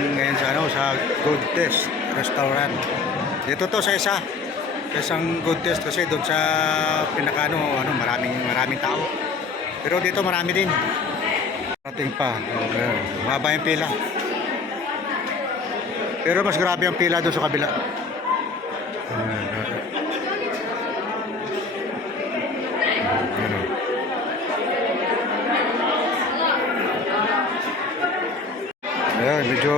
ngayon sa sa Good Taste Restaurant. Dito to sa isang Good Taste kasi doon sa maraming tao. Pero dito marami din. Ating pa. Mababa yung pila. Pero mas grabe ang pila doon sa kabila. Ayun, medyo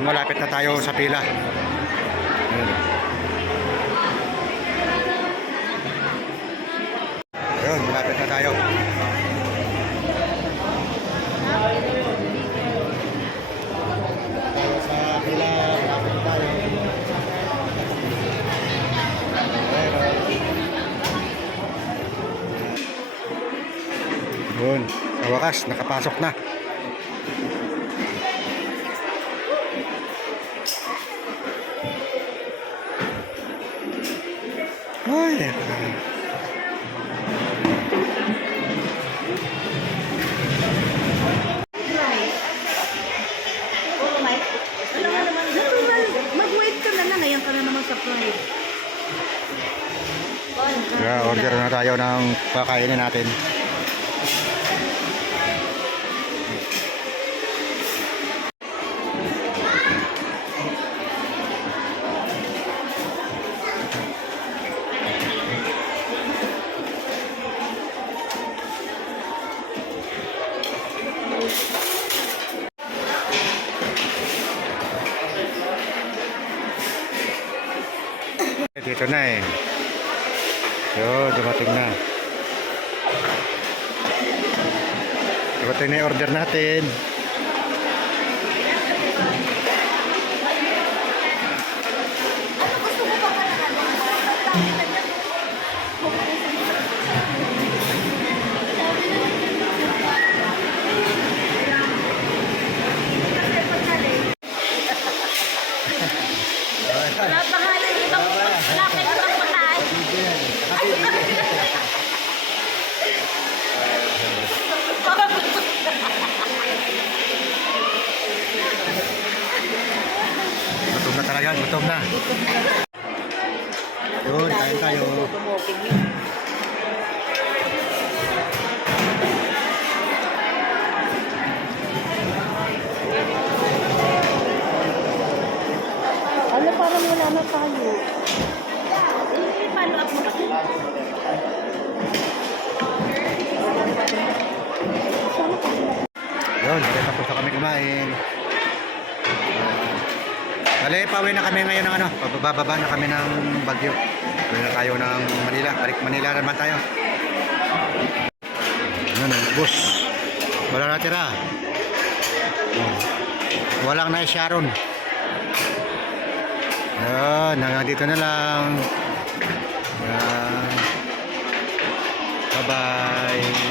malapit na tayo sa pila. Ayun, malapit na tayo. Sa pila, malapit na tayo. Ayun, sa wakas, nakapasok na. Ay, mag-wait ka na lang. Ngayon ka na naman sa flight. order na tayo ng kakainin natin. Dito na eh. Yo, dumating na. Dumating na yung order natin. Wala pa nga lang ibang malapit ng pataas. Gutom na talaga, gutom na. Yun, kain tayo. Ano, parang wala na tayo. I-follow up mo kasi. Yun, tapos na kami kumain. Bale, pauwi na kami ngayon ng bababa na kami ng Baguio. Pauwi na tayo ng Manila. Balik Manila naman tayo. Ano, bus. Wala natira. Walang na Sharon. Yan, hanggang dito na lang. Yan. Bye-bye.